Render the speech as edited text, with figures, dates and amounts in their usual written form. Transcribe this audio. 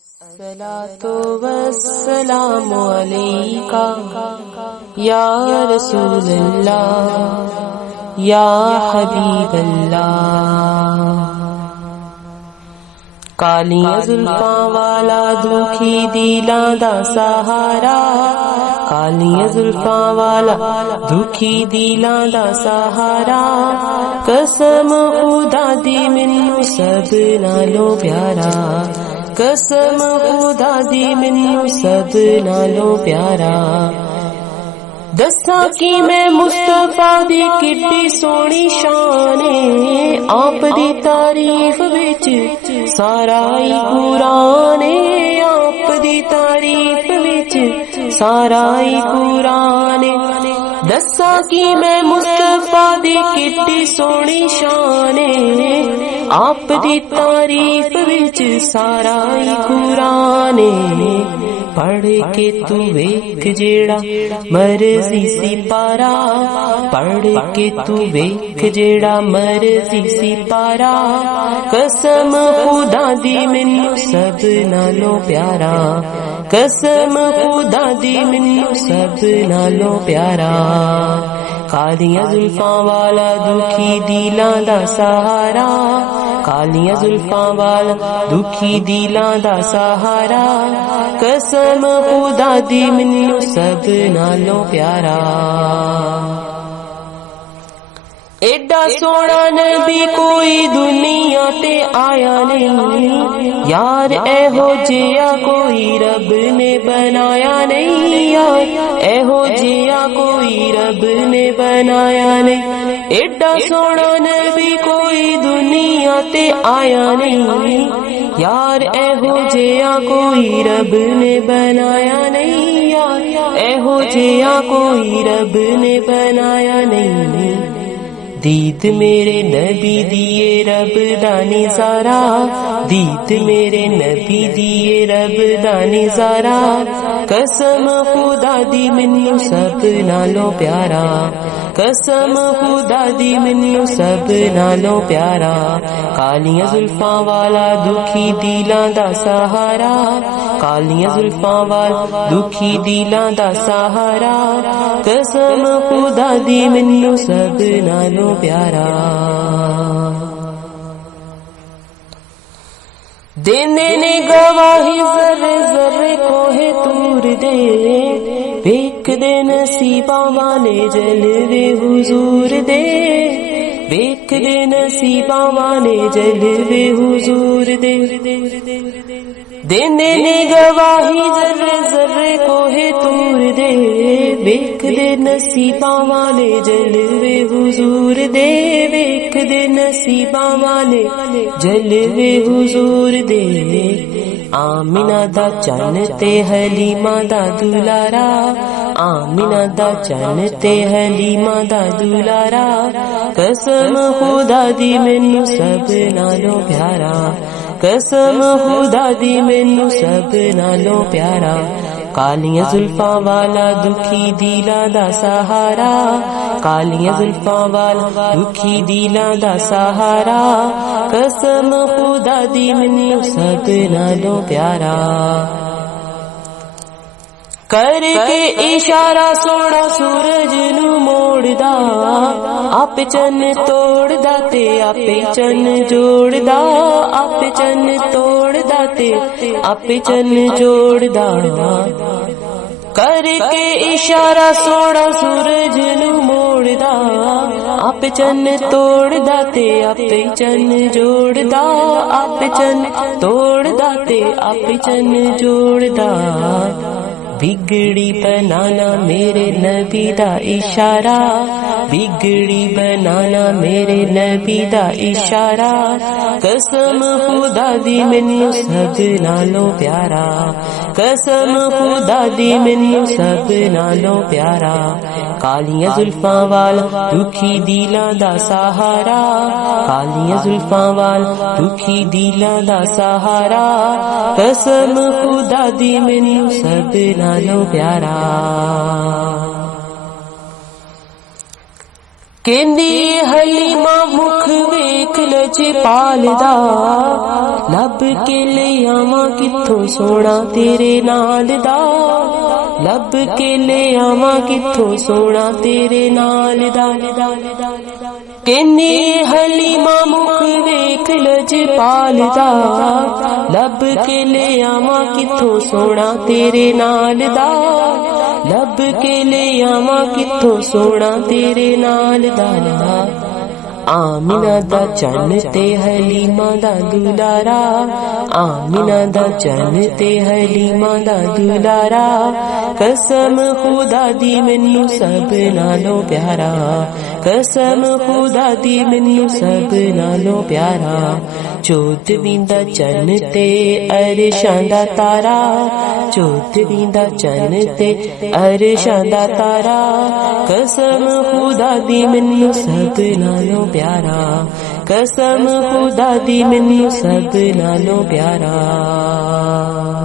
अस्सलातु वस्सलामु अलैका या रसूलल्लाह या हबीबल्लाह। कालियां जुल्फां वाला दुखी दिलां दा सहारा, कालियां जुल्फां वाला दुखी दिलां दा सहारा। कसम खुदा दी मैनू सब नालों प्यारा, कसम खुदा दी मैनू सब नालों प्यारा। दसा कि मैं मुस्तफा दी किड्डी सोहनी शान है, आप दी तारीफ विच सारा ही कुरान है, आप दी तारीफ विच सारा ही कुरान है। दसा कि मैं मुस्तफा दी किड्डी सोहनी शान है, आप दी तारीफ विच सारा ही कुरान है। पढ़ के तू वेख जेड़ा मर्जी सी पारा, पढ़ के तू वेख जेड़ा मर्जी सी पारा। कसम खुदा दी मैनू सब नालों प्यारा, कसम खुदा दी मैनू सब नालों प्यारा। कालियां जुल्फां वाला दुखी दिलां दा सहारा, कालियां जुल्फां वाला दुखी दिलां दा सहारा। कसम खुदा दी मैनू सब नालों प्यारा। एडा सोहना नबी कोई दुनिया ते आया नहीं, यार एहो जिया कोई रब ने बनाया नहीं, यार एहो जिया कोई रब ने बनाया नहीं। एडा सोहना नबी कोई दुनिया ते आया नहीं, यार एहो जिया कोई रब ने बनाया नहीं, यार एहो जिया कोई रब ने बनाया नहीं। दीद मेरे नबी दिए रब दा निज़ारा, दीद मेरे नबी दिए रब दा निज़ारा। कसम खुदा दी मैनू सब नालों प्यारा, कसम खुदा दी मैनू सब नालों प्यारा। कालियां जुल्फां वाला दुखी दिलां दा सहारा, कालियां जुल्फां वाला दुखी दिलां दा सहारा। कसम खुदा दी मैनू सब नालों प्यारा। देने ने गवाही जर्रे जर्रे कोहे तूर दे, वेख दे नसीबां वाले जलवे हुजूर दे, वेख दे नसीबां वाले जलवे हुजूर दे। देने ने गवाही जर्रे जर्रे कोहे तूर दे, वेख दे नसीबां वाले जलवे हुजूर दे, वेख दे नसीबां वाले जलवे हुजूर दे। आमिना दा चन ते हलीमा दा दुलारा, आमिना दा चन ते हलीमा दा दुलारा। कसम खुदा दी मैनू सब नालों प्यारा, कसम खुदा दी मैनू सब नालों प्यारा। कालियां जुल्फां वाला दुखी दिलां दा सहारा, कालियां जुल्फां वाला दुखी दिलां दा सहारा। कसम खुदा दी मैनू सब नालों प्यारा। करके इशारा सोना सूरज नू मोड़दा, आप चन तोड़दा ते आपे चन जोड़दा, आप चन तोड़दा ते आपे चन जोड़दा। करके इशारा सोना सूरज नू मोड़दा, आप चन तोड़दा ते आपे चन जोड़दा, आप चन तोड़दा ते आपे चन जोड़दा। बिगड़ी बनाना मेरे नबी दा इशारा, बिगड़ी बनाना मेरे नबी दा इशारा। कसम खुदा दी मैनू सब नालों प्यारा, कसम खुदा दी मैनू सब नालों प्यारा। कालियां जुल्फां वाला दुखी दिलां दा सहारा, कालियां जुल्फां वाला दुखी दिलां दा सहारा। कसम खुदा दी मैनू सब नालों प्यारा। ਕਹਿੰਦੀ ਹਲੀਮਾ ਮੁਖ ਵੇਖ ਲਜਪਾਲ ਦਾ, ਲੱਭ ਕੇ ਲੈ ਆਵਾਂ ਕਿੱਥੋਂ ਸੋਹਣਾ ਤੇਰੇ ਨਾਲ ਦਾ, ਲੱਭ ਕੇ ਲੈ ਆਵਾਂ ਕਿੱਥੋਂ ਸੋਹਣਾ ਤੇਰੇ ਨਾਲ ਦਾ। ਕਹਿੰਦੀ ਹਲੀਮਾ ਮੁਖ ਵੇਖ ਲਜਪਾਲ ਦਾ, ਲੱਭ ਕੇ ਲੈ ਆਵਾਂ ਕਿੱਥੋਂ ਸੋਹਣਾ ਤੇਰੇ ਨਾਲ ਦਾ, ਲੱਭ ਕੇ ਲੈ ਆਵਾਂ ਕਿੱਥੋਂ ਸੋਹਣਾ ਤੇਰੇ ਨਾਲ ਦਾ। ਆਮਿਨਾ ਦਾ ਚੰਨ ਤੇ ਹਲੀਮਾ ਦਾ ਦੁਲਾਰਾ, ਆਮਿਨਾ ਦਾ ਚੰਨ ਤੇ ਹਲੀਮਾ ਦਾ ਦੁਲਾਰਾ, ਕਸਮ ਖੁਦਾ ਦੀ ਮੈਨੂੰ ਸਭ ਨਾਲੋਂ ਪਿਆਰਾ, ਕਸਮ ਖੁਦਾ ਦੀ ਮੈਨੂੰ ਸਭ ਨਾਲੋਂ ਪਿਆਰਾ। ਚੌਦਵੀਂ ਦਾ ਚੰਨ ਤੇ ਅਰਸ਼ਾਂ ਦਾ ਤਾਰਾ, ਚੌਦਵੀਂ ਦਾ ਚੰਨ ਤੇ ਅਰਸ਼ਾਂ ਦਾ ਤਾਰਾ, ਕਸਮ ਖੁਦਾ ਦੀ ਮੈਨੂੰ ਸਭ ਨਾਲੋਂ ਪਿਆਰਾ, ਕਸਮ ਖੁਦਾ ਦੀ ਮੈਨੂੰ ਸਭ ਨਾਲੋਂ ਪਿਆਰਾ।